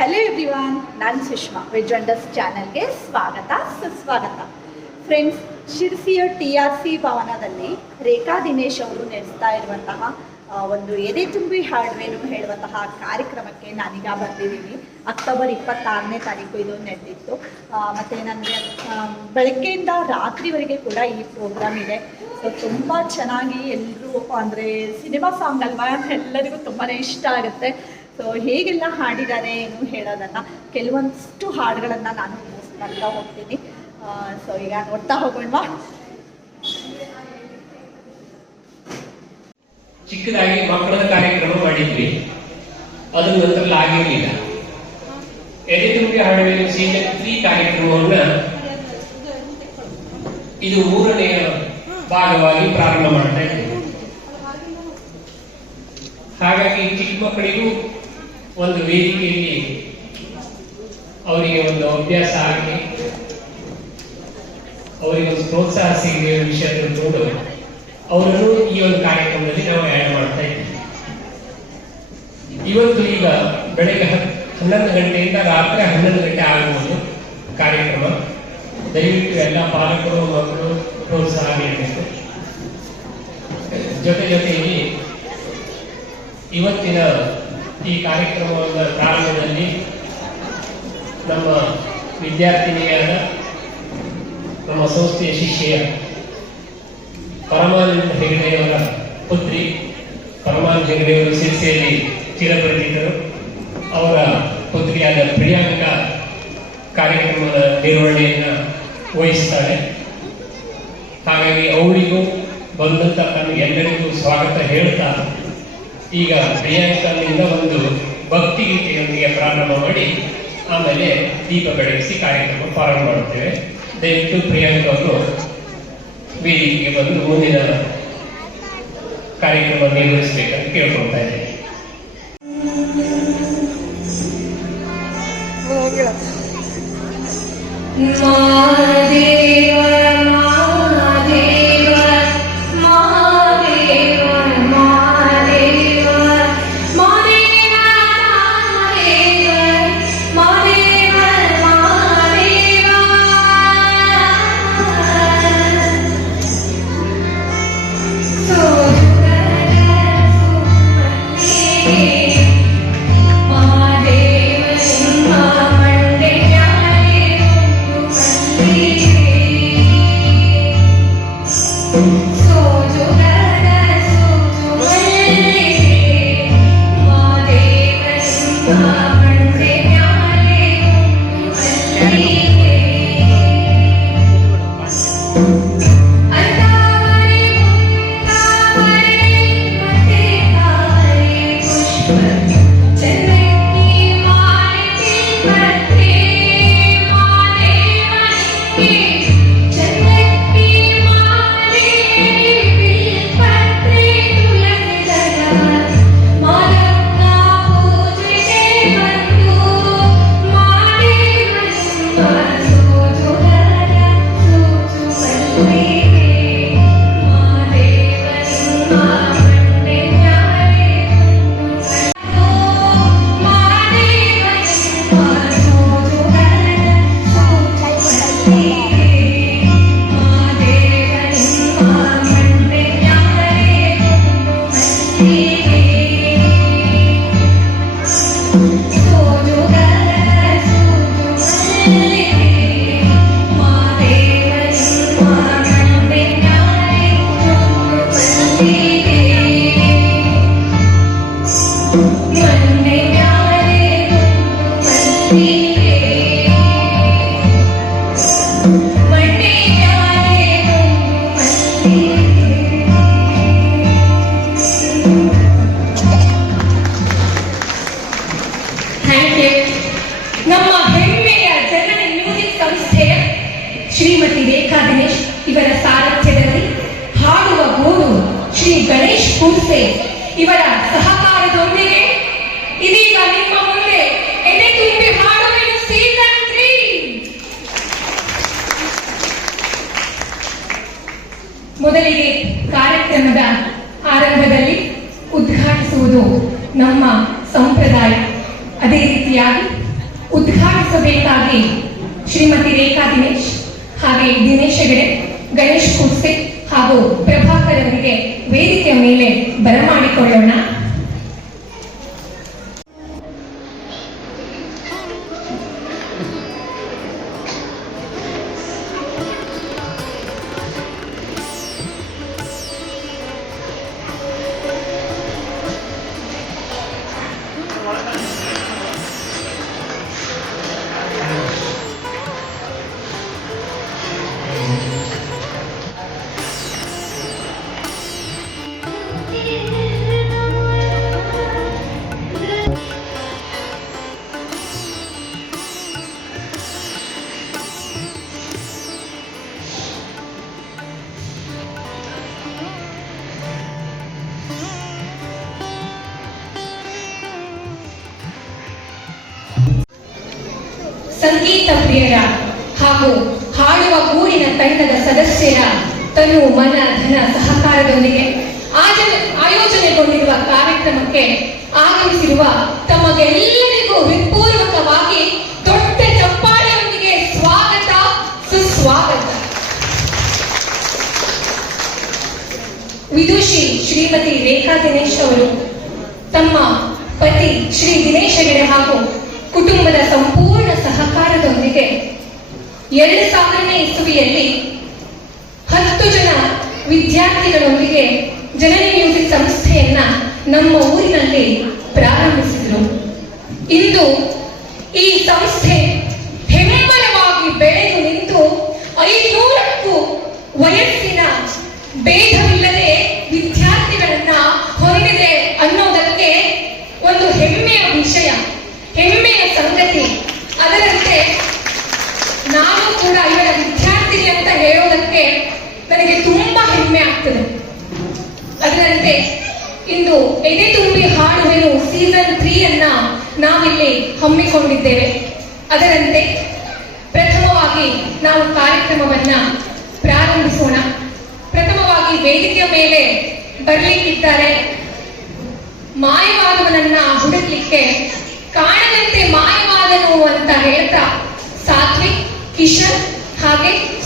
Hello everyone ನಾನು Sushma. Veg wonders ಚಾನಲ್ಗೆ ಸ್ವಾಗತ, ಸುಸ್ವಾಗತ. ಫ್ರೆಂಡ್ಸ್ ಶಿರ್ಸಿಯ ಟಿ ಆರ್ ಸಿ ಭವನದಲ್ಲಿ ರೇಖಾ ದಿನೇಶ್ ಅವರು ನಡೆಸ್ತಾ ಇರುವಂತಹ ಒಂದು ಎದೆ ತುಂಬಿ ಹಾಡುವೆನು ಹೇಳುವಂತಹ ಕಾರ್ಯಕ್ರಮಕ್ಕೆ ನಾನೀಗ ಬಂದಿದ್ದೀನಿ. ಅಕ್ಟೋಬರ್ ಇಪ್ಪತ್ತಾರನೇ ತಾರೀಕು ಇದು ನಡೆದಿತ್ತು. ಮತ್ತೆ ನನಗೆ ಬೆಳಗ್ಗೆಯಿಂದ ರಾತ್ರಿವರೆಗೆ ಕೂಡ ಈ ಪ್ರೋಗ್ರಾಮ್ ಇದೆ. ಸೊ ತುಂಬ ಚೆನ್ನಾಗಿ ಎಲ್ಲರೂ ಅಂದರೆ ಸಿನಿಮಾ ಸಾಂಗ್ ಅಲ್ವಾ? ಎಲ್ಲರಿಗೂ ತುಂಬಾ ಇಷ್ಟ ಆಗುತ್ತೆ. ಸೊ ಹೇಗೆಲ್ಲ ಹಾಡಿದ್ದಾರೆ ಏನು ಹೇಳೋದಲ್ಲ ಕೆಲವೊಂದಿಷ್ಟು ಹಾಡುಗಳನ್ನು ನಾನು ಬರ್ತಾ ಹೋಗ್ತೀನಿ. ಸೊ ಈಗ ನೋಡ್ತಾ ಹೋಗೋಣವಾ? ಚಿಕ್ಕದಾಗಿ ಮಕ್ಕಳ ಕಾರ್ಯಕ್ರಮ ಮಾಡಿದ್ವಿ. ಅದು ನಂತರ ಆಗಿರಲಿಲ್ಲ. ಎದೆ ಹಾಡಬೇಕು ಸೀಸನ್ ತ್ರೀ ಕಾರ್ಯಕ್ರಮವನ್ನ ಇದು ಮೂರನೆಯ ಭಾಗವಾಗಿ ಪ್ರಾರಂಭ ಮಾಡ್ತಾ ಇದ್ದೇವೆ. ಹಾಗಾಗಿ ಚಿಕ್ಕ ಮಕ್ಕಳಿಗೂ ಒಂದು ವೇದಿಕೆಯಲ್ಲಿ ಅವರಿಗೆ ಒಂದು ಅಭ್ಯಾಸ ಆಗಲಿ ಅವರಿಗೆ ಒಂದು ಪ್ರೋತ್ಸಾಹ ಸಿಗಲಿ ವಿಷಯದಲ್ಲಿ ನೋಡು ಅವರನ್ನು ಈ ಒಂದು ಕಾರ್ಯಕ್ರಮದಲ್ಲಿ ನಾವು ಆ್ಯಡ್ ಮಾಡ್ತಾ ಇದ್ದೀವಿ. ಇವತ್ತು ಈಗ ಬೆಳಗ್ಗೆ ಹನ್ನೊಂದು ಗಂಟೆಯಿಂದ ರಾತ್ರಿ ಹನ್ನೊಂದು ಗಂಟೆ ಆಗುವುದು ಕಾರ್ಯಕ್ರಮ. ದಯವಿಟ್ಟು ಎಲ್ಲ ಪಾಲಕರು, ಮಕ್ಕಳು ಪ್ರೋತ್ಸಾಹ ನೀಡಬೇಕು. ಜೊತೆ ಜೊತೆಯಲ್ಲಿ ಇವತ್ತಿನ ಈ ಕಾರ್ಯಕ್ರಮದ ಪ್ರಾರಂಭದಲ್ಲಿ ನಮ್ಮ ವಿದ್ಯಾರ್ಥಿನಿಯಾದ ನಮ್ಮ ಸಂಸ್ಥೆಯ ಶಿಷ್ಯ ಪರಮಾನಂದ ಹೆಗಡೆಯವರ ಪುತ್ರಿ ಪರಮಾನಂದ ಹೆಗಡೆಯವರು ಸಿರಿಸೆಯಲ್ಲಿ ಚಿರಪರಿಚಿತರು. ಅವರ ಪುತ್ರಿಯಾದ ಪ್ರಿಯಾಂಕ ಕಾರ್ಯಕ್ರಮದ ನಿರ್ವಹಣೆಯನ್ನು ವಹಿಸ್ತಾರೆ. ಹಾಗಾಗಿ ಅವರಿಗೂ ಬಂದಂತ ತನ್ನ ಎಲ್ಲರಿಗೂ ಸ್ವಾಗತ ಹೇಳ್ತಾ ಈಗ ಪ್ರಿಯಾಂಕನಿಂದ ಒಂದು ಭಕ್ತಿ ಗೀತೆಯೊಂದಿಗೆ ಪ್ರಾರಂಭ ಮಾಡಿ, ಆಮೇಲೆ ದೀಪ ಬೆಳಗಿಸಿ ಕಾರ್ಯಕ್ರಮ ಪ್ರಾರಂಭ ಮಾಡುತ್ತೇವೆ. ದಯವಿಟ್ಟು ಪ್ರಿಯಾಂಕ ಅವರು ವೇದಿಕೆಗೆ ಬಂದು ಮುಂದಿನ ಕಾರ್ಯಕ್ರಮ ನಿರ್ವಹಿಸಬೇಕಂತ ಕೇಳ್ಕೊಳ್ತಾ ಇದ್ದೇನೆ. ಮಾದೇವ ಶ್ರೀಮತಿ ರೇಖಾ ದಿನೇಶ್ ಇವರ ಸಾರಥ್ಯದಲ್ಲಿ ಹಾಡುವ ಗೋಡು ಶ್ರೀ ಗಣೇಶ್ ಕೂರ್ಸೆ ಇವರ ಸಹಕಾರದೊಂದಿಗೆ ಇದೀಗ ನಿಮ್ಮ ಮುಂದೆ ಎದೆ ತುಂಬಿ ಹಾಡುವೆನು ಸೀಸನ್ ತ್ರೀ ಮೊದಲಿಗೆ ಕಾರ್ಯಕ್ರಮದ ಆರಂಭದಲ್ಲಿ ಉದ್ಘಾಟಿಸುವುದು ನಮ್ಮ ಸಂಪ್ರದಾಯ ಅದೇ ರೀತಿಯಾಗಿ ಉದ್ಘಾಟಿಸಬೇಕಾಗಿ ಶ್ರೀಮತಿ ರೇಖಾ ದಿನೇಶ್ ಹಾಗೆ ದಿನೇಶ್ ಹೆಗಡೆ ಗಣೇಶ್ ಕುರ್ಸೆ ಹಾಗೂ ಪ್ರಭಾಕರ್ ಅವರಿಗೆ ವೇದಿಕೆಯ ಮೇಲೆ ಬರಮಾಡಿಕೊಳ್ಳೋಣ ತನು ಮನ ಧನ ಸಹಕಾರದೊಂದಿಗೆ ಆಯೋಜನೆಗೊಂಡಿರುವ ಕಾರ್ಯಕ್ರಮಕ್ಕೆ ಆಗಮಿಸಿರುವ ತಮಗೆಲ್ಲರಿಗೂ ಹೃತ್ಪೂರ್ವಕವಾಗಿ ದೊಡ್ಡ ಚಪ್ಪಾಳೆಯೊಂದಿಗೆ ಸ್ವಾಗತ, ಸುಸ್ವಾಗತ. ವಿದುಷಿ ಶ್ರೀಮತಿ ರೇಖಾ ದಿನೇಶ್ ಅವರು, ತಮ್ಮ ಪತಿ ಶ್ರೀ ದಿನೇಶ್ ಹೆಗಡೆ ಹಾಗೂ ಕುಟುಂಬದ ಸಂಪೂರ್ಣ ಸಹಕಾರದೊಂದಿಗೆ ಎರಡು ಸಾವಿರನೇ ಇಸುವಿಯಲ್ಲಿ ಹತ್ತು ಜನ ವಿದ್ಯಾರ್ಥಿಗಳೊಂದಿಗೆ ಜನನಿ ಮ್ಯೂಸಿಕ್ ಸಂಸ್ಥೆಯನ್ನ ನಮ್ಮ ಊರಿನಲ್ಲಿ ಪ್ರಾರಂಭಿಸಿದರು. ಇಂದು ಈ ಸಂಸ್ಥೆ ಹೆಮ್ಮೆ ಆಗ್ತದೆ. ಅದರಂತೆ ಇಂದು ಎದೆ ತುಂಬಿ ಹಾಡುವೆನು ಸೀಸನ್ ತ್ರೀ ಅನ್ನ ನಾವಿಲ್ಲಿ ಹಮ್ಮಿಕೊಂಡಿದ್ದೇವೆ. ಅದರಂತೆ ಪ್ರಥಮವಾಗಿ ನಾವು ಕಾರ್ಯಕ್ರಮವನ್ನ ಪ್ರಾರಂಭಿಸೋಣ. ಪ್ರಥಮವಾಗಿ ವೇದಿಕೆಯ ಮೇಲೆ ಬರಲಿಕ್ಕಿದ್ದಾರೆ. ಮಾಯವಾದವನನ್ನ ಹುಡುಕ್ಲಿಕ್ಕೆ ಕಾಣದಂತೆ ಮಾಯವಾದನು ಅಂತ ಹೇಳ್ತಾ ಸಾತ್ವಿಕ್, ಕಿಶನ್ ಹಾಗೆ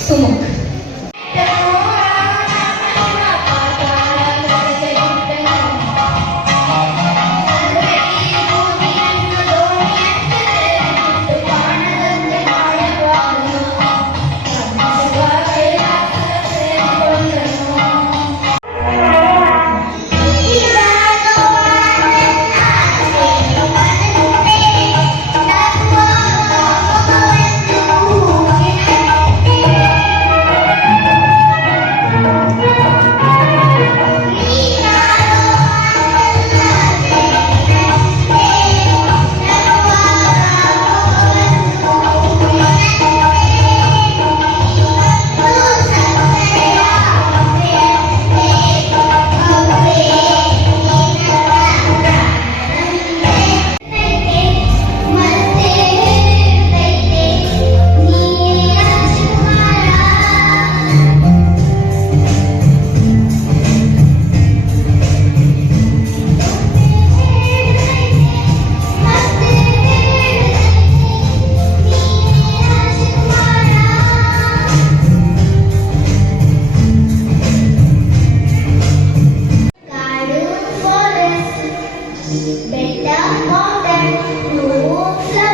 Bên đó có đang ngủ sớm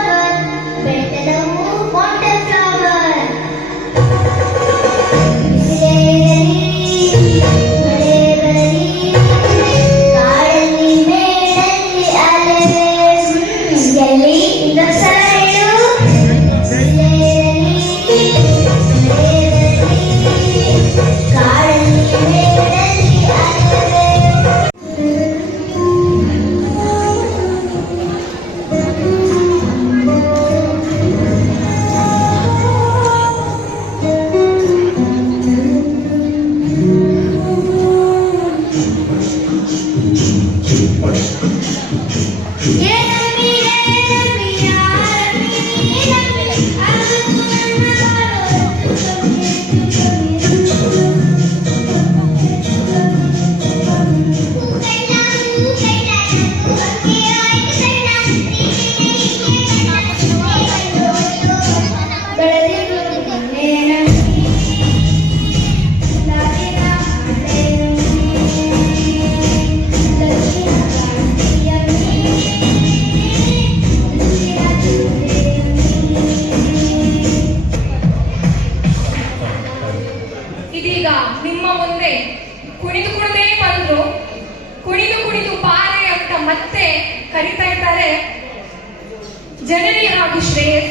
ಇದೀಗ ನಿಮ್ಮ ಮುಂದೆ ಕುಣಿದು ಕುಣಿದೇ ಬಂದ್ರು. ಕುಣಿದು ಕುಣಿದು ಪಾರೆ ಅಂತ ಮತ್ತೆ ಕರಿತಾ ಇದ್ದಾರೆ. ಜನನಿ ಹಾಗೂ ಶ್ರೇಯಸ್.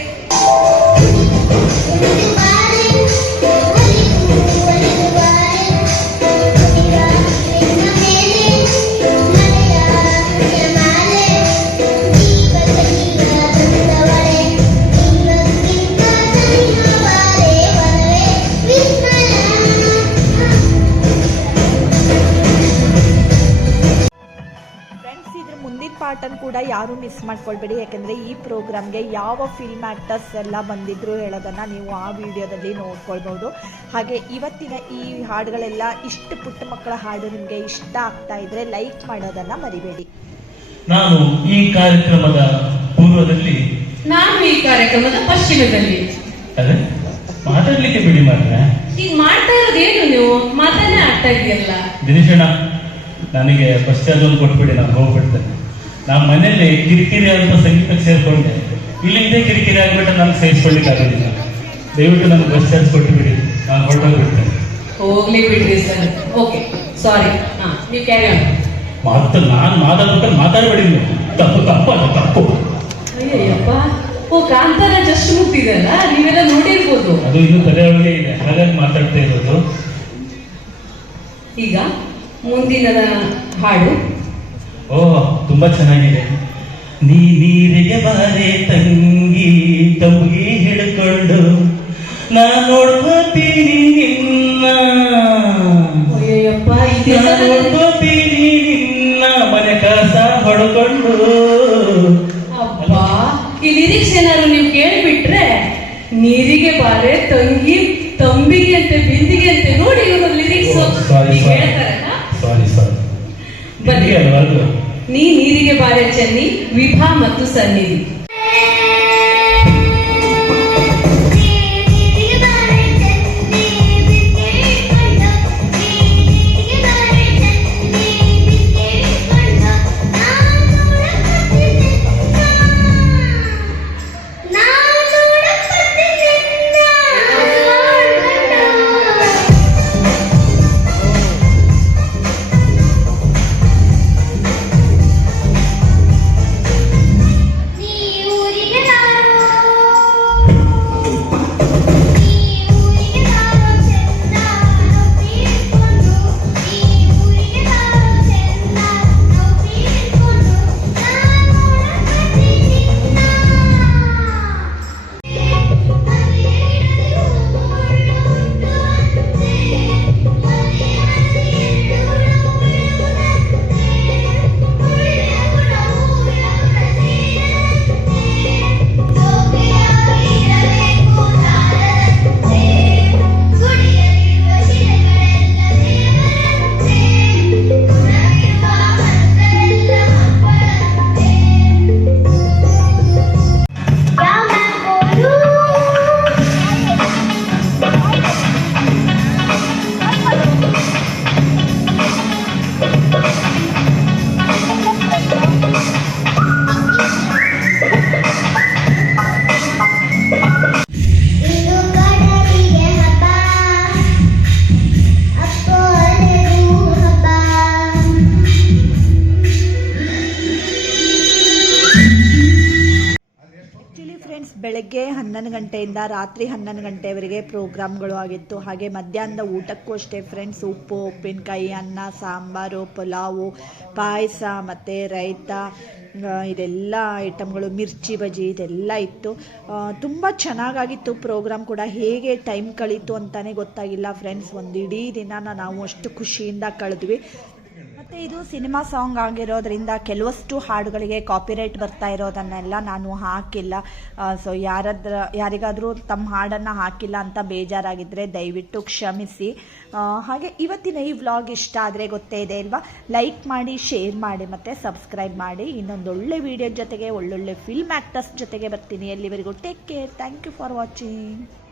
ಕೂಡ ಯಾರೂ ಮಿಸ್ ಮಾಡ್ಕೊಳ್ಬೇಡಿ. ಯಾಕೆಂದರೆ ಈ ಪ್ರೋಗ್ರಾಮ್ಗೆ ಯಾವ ಫಿಲ್ಮ್ ಆ್ಯಕ್ಟರ್ಸ್ ಎಲ್ಲ ಬಂದಿದ್ರು ಹೇಳೋದನ್ನು ನೀವು ಆ ವಿಡಿಯೋದಲ್ಲಿ ನೋಡ್ಕೊಳ್ಬೋದು. ಹಾಗೆ ಇವತ್ತಿನ ಈ ಹಾಡುಗಳೆಲ್ಲ ಇಷ್ಟು ಪುಟ್ಟ ಮಕ್ಕಳ ಹಾಡು ನಿಮಗೆ ಇಷ್ಟ ಆಗ್ತಾ ಇದ್ರೆ ಲೈಕ್ ಮಾಡೋದನ್ನು ಮರಿಬೇಡಿ. ನಾನು ಈ ಕಾರ್ಯಕ್ರಮದ ಪೂರ್ವದಲ್ಲಿ ನಾನು ಈ ಕಾರ್ಯಕ್ರಮದ ಪಶ್ಚಿಮದಲ್ಲಿ. ಮಾತಾಡ್ಲಿಕ್ಕೆ ಬಿಡಿ ಮಾತ್ರ ಈಗ ಮಾಡ್ತಾ ಇರೋದೇನು ನೀವು? ಮಾತನ್ನೇ ಆಗ್ತಾ ಇದೆಯಲ್ಲ. ದಿನೇಶಣ್ಣ ನನಗೆ ಬಸ್ ಚಾರ್ಜ್ ಒಂದು ಕೊಟ್ಬಿಡಿ ನಾನು ಹೋಗ್ಬಿಡ್ತೇನೆ. ನಮ್ಮ ಮನೆಯಲ್ಲಿ ಕಿರಿಕಿರಿ ಅಂತ ಸಂಗೀತಕ್ಕೆ ಸೇರ್ಕೊಂಡೆ. ಇಲ್ಲಿ ಇದೇ ಕಿರಿಕಿರಿ ಆಗ್ಬಿಟ್ಟು ನಾನು ಸೇರಿಸ್ಕೊಳ್ಳಿಕ್ಕೆ ಆಗೋದಿಲ್ಲ ದಯವಿಟ್ಟು ನಮ್ಗೆ ಬಸ್ ಚಾರ್ಜ್ ಕೊಟ್ಟುಬಿಡಿ ನಾನು ಹೊರಟೋಗ್ಬಿಡ್ತೇನೆ ಹೋಗ್ಲಿ ಬಿಡ್ರಿ ಸರ್. ಓಕೆ ಸಾರಿ ಹಾ ನೀವು ಕ್ಯಾರಿ ಆನ್ ನಾನು ಮಾತಾಡ್ಬೇಕಾದ್ರೆ ಮಾತಾಡಬೇಡಿ ನೀವು. ತಪ್ಪು ತಪ್ಪು ಅದು ತಪ್ಪು. ಅಯ್ಯಪ್ಪ ಓ ಕಾಂತಾರ ಜಸ್ಟ್ ಮುಟ್ಟಿದಲ್ಲ? ನೀವೆಲ್ಲ ನೋಡಿರ್ಬೋದು. ಅದು ಇನ್ನೂ ತಲೆ ಒಳಗೆ ಇದೆ. ಹಾಗಾಗಿ ಮಾತಾಡ್ತಾ ಇರೋದು. ಈಗ ಮುಂದಿನ ಹಾಡು. ಓ ತುಂಬಾ ಚೆನ್ನಾಗಿದೆ. ನೀ ನೀರಿಗೆ ಬಾರೆ ತಂಗಿ ತಂಗಿ ಹಿಡ್ಕೊಂಡು ನಾ ನೋಡ್ಕೋತೀನಿ ನಿನ್ನ. ನೋಡ್ಕೋತೀನಿ ನಿನ್ನ. ಮನೆ ಕಸ ಹೊಡ್ಕೊಂಡು. ಅಪ್ಪ ಈ ಲಿರಿಕ್ಸ್ ಏನಾದ್ರು ನೀವು ಕೇಳಿಬಿಟ್ರೆ ನೀರಿಗೆ ಬಾರೆ ತಂಗಿ ತಂಬಿಗೆ ಅಂತೆ ಬಿಂದಿಗೆ ಅಂತೆ ನೋಡಿ ಇವರು ಲಿರಿಕ್ಸ್ ಹೇಳ್ತಾರಲ್ಲ? ಸಾರಿ ಸಾರಿ ಬನ್ನಿ. ಅಲ್ವದು ನೀ ನೀರಿಗೆ ಬಾರೆ ಚೆನ್ನಿ ವಿಭಾ ಮತ್ತು ಸನ್ನಿಧಿ ಬೆಳಗ್ಗೆ ಹನ್ನೊಂದು ಗಂಟೆಯಿಂದ ರಾತ್ರಿ ಹನ್ನೊಂದು ಗಂಟೆವರೆಗೆ ಪ್ರೋಗ್ರಾಮ್ಗಳು ಆಗಿತ್ತು. ಹಾಗೆ ಮಧ್ಯಾಹ್ನದ ಊಟಕ್ಕೂ ಅಷ್ಟೇ ಫ್ರೆಂಡ್ಸ್ ಉಪ್ಪು, ಉಪ್ಪಿನಕಾಯಿ, ಅನ್ನ, ಸಾಂಬಾರು, ಪಲಾವು, ಪಾಯಸ ಮತ್ತು ರೈತ ಇದೆಲ್ಲ ಐಟಮ್ಗಳು ಮಿರ್ಚಿ ಬಜಿ ಇದೆಲ್ಲ ಇತ್ತು. ತುಂಬ ಚೆನ್ನಾಗಾಗಿತ್ತು ಪ್ರೋಗ್ರಾಮ್ ಕೂಡ. ಹೇಗೆ ಟೈಮ್ ಕಳೀತು ಅಂತಲೇ ಗೊತ್ತಾಗಿಲ್ಲ. ಫ್ರೆಂಡ್ಸ್ ಒಂದು ಇಡೀ ದಿನ ನಾವು ಅಷ್ಟು ಖುಷಿಯಿಂದ ಕಳೆದ್ವಿ. ಇದು ಸಿನಿಮಾ ಸಾಂಗ್ ಆಗಿರೋದ್ರಿಂದ ಕೆಲವಷ್ಟು ಹಾಡುಗಳಿಗೆ ಕಾಪಿರೈಟ್ ಬರ್ತಾ ಇರೋದನ್ನೆಲ್ಲ ನಾನು ಹಾಕಿಲ್ಲ. ಸೊ ಯಾರದ್ರ, ಯಾರಿಗಾದರೂ ತಮ್ಮ ಹಾಡನ್ನು ಹಾಕಿಲ್ಲ ಅಂತ ಬೇಜಾರಾಗಿದ್ದರೆ ದಯವಿಟ್ಟು ಕ್ಷಮಿಸಿ. ಹಾಗೆ ಇವತ್ತಿನ ಈ ವ್ಲಾಗ್ ಇಷ್ಟ ಆದರೆ ಗೊತ್ತೇ ಇದೆ ಅಲ್ವಾ? ಲೈಕ್ ಮಾಡಿ ಶೇರ್ ಮಾಡಿ ಮತ್ತು ಸಬ್ಸ್ಕ್ರೈಬ್ ಮಾಡಿ. ಇನ್ನೊಂದು ಒಳ್ಳೆ ವಿಡಿಯೋ ಜೊತೆಗೆ ಒಳ್ಳೊಳ್ಳೆ ಫಿಲ್ಮ್ ಆ್ಯಕ್ಟರ್ಸ್ ಜೊತೆಗೆ ಬರ್ತೀನಿ. ಎಲ್ಲಿವರೆಗೂ take care thank you for watching